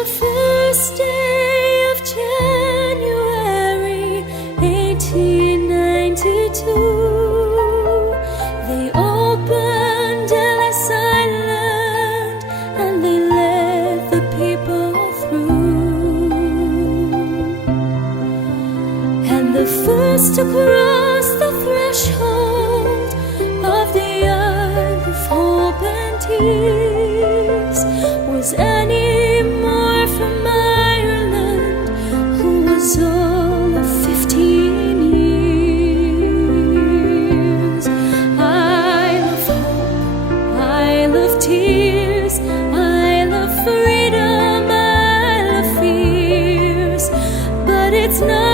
the first day of January 1892, they opened Ellis Island and they let the people through. And the first to cross the threshold of the Isle of Hope and Tears was Annie Moore from Ireland, who was all of 15 years. Isle of Hope, Isle of Tears, Isle of Freedom, Isle of Fears, but it's not